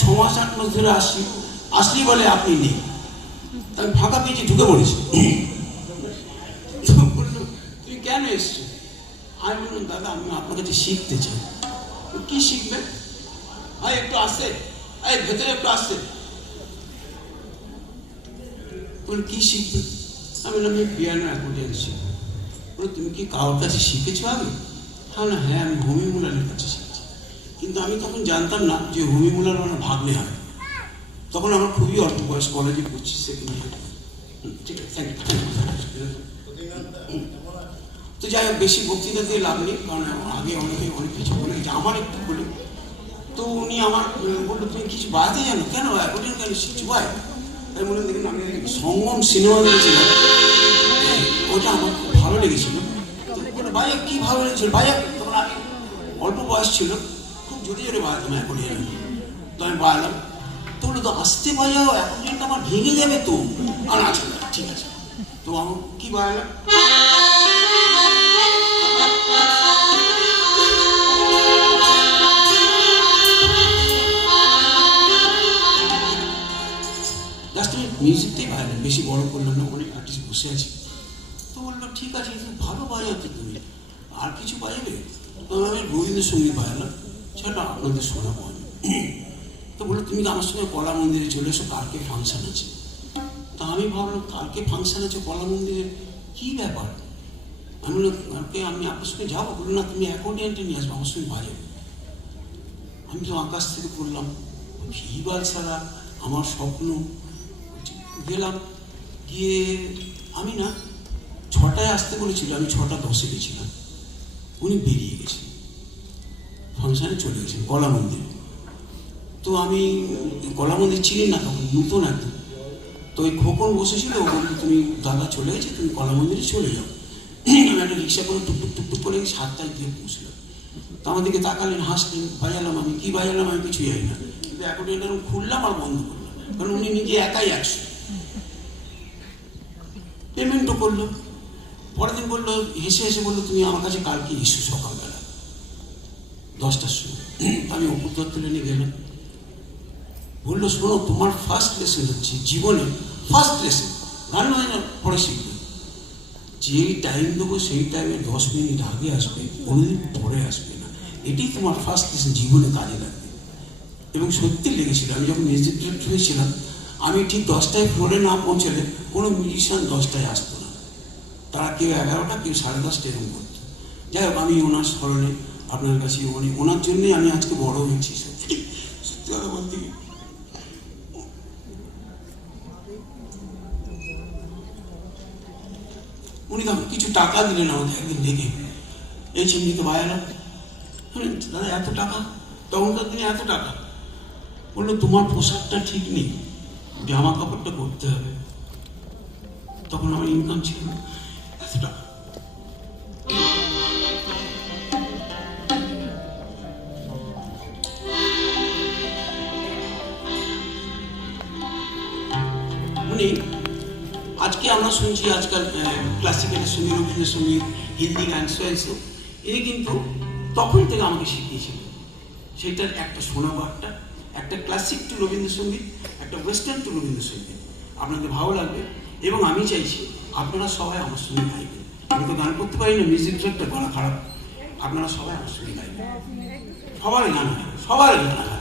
ছ মাস আট মাস ধরে আসছি আসলি বলে আপনি নেই। আমি ফাঁকা পেয়েছি, ঢুকে পড়েছি। বলল, তুমি কেন এসছো? আমি বললাম, দাদা, আমি আপনার কাছে শিখতে চাই। কি শিখবে? আয়, একটু আসতে আয়, ভেতরে একটু আসতে বলে কি শিখবে? আমি বললাম আমি পিয়ানো অ্যাকোর্ডিয়ান শিখব। বলে তুমি কি কারোর কাছে শিখেছো আমি হ্যাঁ না হ্যাঁ আমি হোমি মুলারের কাছে শিখেছি। কিন্তু আমি তখন জানতাম না যে হোমি মুলার আমার ভাগ্নে হয়। তখন আমার খুবই অল্প বয়স কলেজে পড়ছি সেকেন্ড ঠিক আছে তো যাই হোক বেশি বক্তৃতা দিয়ে লাভ নেই কারণ আগে অনেকে অনেক কিছু বলে যে আমার একটু বলি। তো উনি আমার বলল তুমি কিছু বাজাতে জানো কেন? অ্যাকোর্ডিয়ান কেন শিখছো ভাই আমি বললাম দেখুন আমি সঙ্গম সিনেমা দেখেছিলাম হ্যাঁ, ওটা আমার খুব ভালো লেগেছিল। ভাইয়া কি ভালো লেগেছিল? ভাইয়া তখন আমি অল্প বয়স ছিল। জোরে জোরে বাজাতাম অ্যাকোর্ডিয়ান তো আমি বাজালাম তো বলল তো আসতে বাজাও অ্যাকোর্ডিয়ানটা আমার ভেঙে যাবে তো। আর আচ্ছা ঠিক আছে তো আমার কি বাজালাম মিউজিকটাই বাজালাম বেশি বড় করলাম না, অনেক আর্টিস্ট বসে আছে। তো বলল, ঠিক আছে ভালো বাজাতে তুমি। আর কিছু বাজাবে? তো আমি রবীন্দ্রসঙ্গীত বাজালাম। সেটা আপনাদের শোনাবো তো বলল, তুমি তো আমার সঙ্গে কলা মন্দিরে চলে এসো, কালকে ফাংশন আছে। তা আমি ভাবলাম, কালকে ফাংশন আছে কলা মন্দিরে? কী ব্যাপার? আমি কালকে আমি আপনার সঙ্গে যাব? বলল, না, তুমি অ্যাকর্ডিয়ানটা নিয়ে আসব, আমার সঙ্গে বাজাবে আমি তো আকাশ থেকে পড়লাম ভিবাল ছাড়া আমার স্বপ্ন। গেলাম, গিয়ে আমি না ছটায় আসতে বলেছিল, আমি ছটা দশে গেছিলাম। উনি বেরিয়ে গেছেন। ফাংশনে চলে গেছেন, কলা মন্দির। তো আমি, কলা মন্দির চিনি না তখন, নতুন একদম তো ওই খোকন বসেছিল, ও বলল, তুমি দাদা চলে গেছে তুমি কলা মন্দিরে চলে যাও। আমি একটা রিক্সা করে টুকটুক টুকটুক করে সাতটায় গিয়ে পৌঁছলাম। তো আমাদেরকে তাকালেন, হাসলেন, বাজালাম আমি, কি বাজালাম আমি কিছু জানি না। কিন্তু এখন এটা খুললাম আর বন্ধ করলাম, কারণ উনি নিজে একাই একশো পেমেন্টও করল। পরের দিন বলল, হেসে হেসে বলল, তুমি আমার কাছে কালকে এসো সকালবেলা। দশটার সময়। আমি অপুর দত্ত লেনে গেলাম। বলল, শোনো, তোমার ফার্স্ট লেসন হচ্ছে জীবনে ফার্স্ট লেসন গান হয় না, পরে শিখবে। যেই টাইম দেবো, সেই টাইমে দশ মিনিট আগে আসবে, কোনোদিন পরে আসবে না। এটাই তোমার ফার্স্ট লেসন জীবনে কাজে লাগবে। এবং সত্যি লেগেছিল, আমি যখন ডিরেক্টর হয়েছিলাম, আমি ঠিক দশটায় ফ্লোরে না পৌঁছলে কোনো মিউজিশিয়ান দশটায় আসতো না। তারা কেউ এগারোটা, কেউ সাড়ে দশটা এরকম করতো। যাই হোক, আমি ওনার স্মরণে আপনার কাছে উনি ওনার জন্যই আমি আজকে বড় হয়েছি, সত্যি সত্যি কথা বলতে উনি তো কিছু টাকা দিলেন আমাকে একদিন ডেকে এই চিমনিকে বায়ালাম দাদা, এত টাকা? তখনকার দিনে এত টাকা? বলল, তোমার পোশাকটা ঠিক নেই। জামা কাপড়টা করতে হবে। তখন আমার ইনকাম ছিল এত টাকা। উনি, আজকে আমরা শুনছি আজকাল ক্লাসিক্যালের সংগীত, রবীন্দ্রসঙ্গীত, হিন্দি গান সয়েছে ইনি কিন্তু তখন থেকে আমাকে শিখিয়েছিলেন সেটার একটা শোনাবো একটা একটা ক্লাসিক টু রবীন্দ্রসঙ্গীত, একটা ওয়েস্টার্ন টু রবীন্দ্রসঙ্গীত। আপনাদের ভালো লাগবে, এবং আমি চাইছি আপনারা সবাই আমার সঙ্গে গাইবেন। আমি তো গান করতে পারি না মিউজিক ডিরেক্টর গলা খারাপ। আপনারা সবাই আমার সঙ্গে গাইবেন। সবার গান সবার গান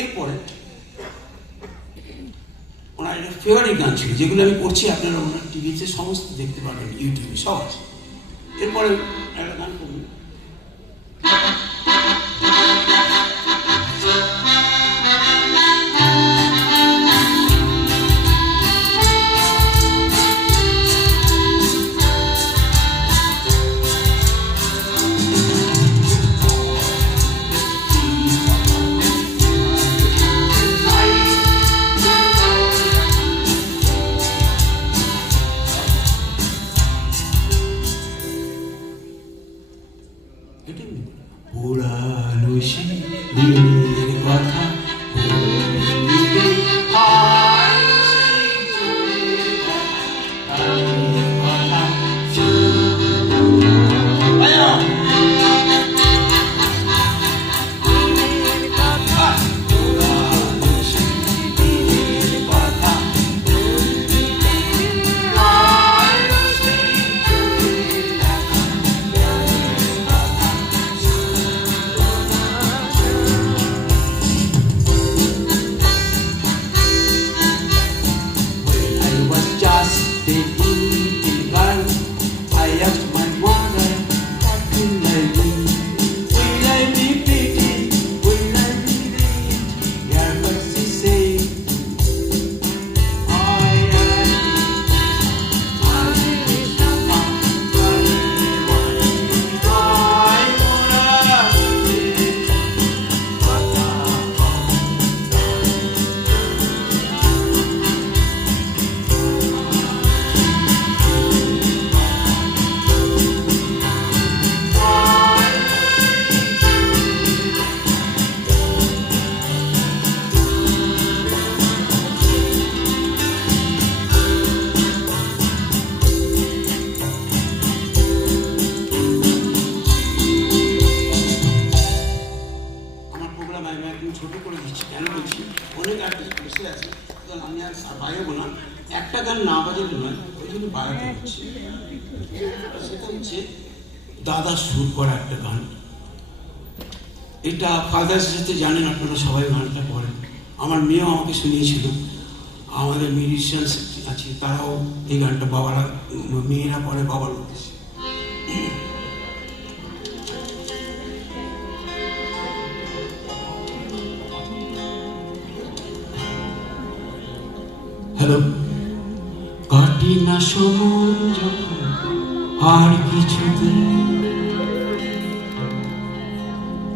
এরপরে ওনার একটা ফেভারিট গান ছিল, যেগুলো আমি করছি আপনারা ওনার টিভিতে সমস্ত দেখতে পারবেন ইউটিউবে সব আছে। এরপরে একটা গান দাদা সুর করা একটা গান। এটা ফাদার্স সাথে জানেন আপনারা সবাই গানটা করেন। আমার মেয়েও আমাকে শুনিয়েছিল। আমাদের মিউজিশিয়ানস আছে, তারাও এই গানটা বাবারা, মেয়েরা পরে বাবার উদ্দেশ্যে। হ্যালো কাটি না সময় যখন আর কিছুতে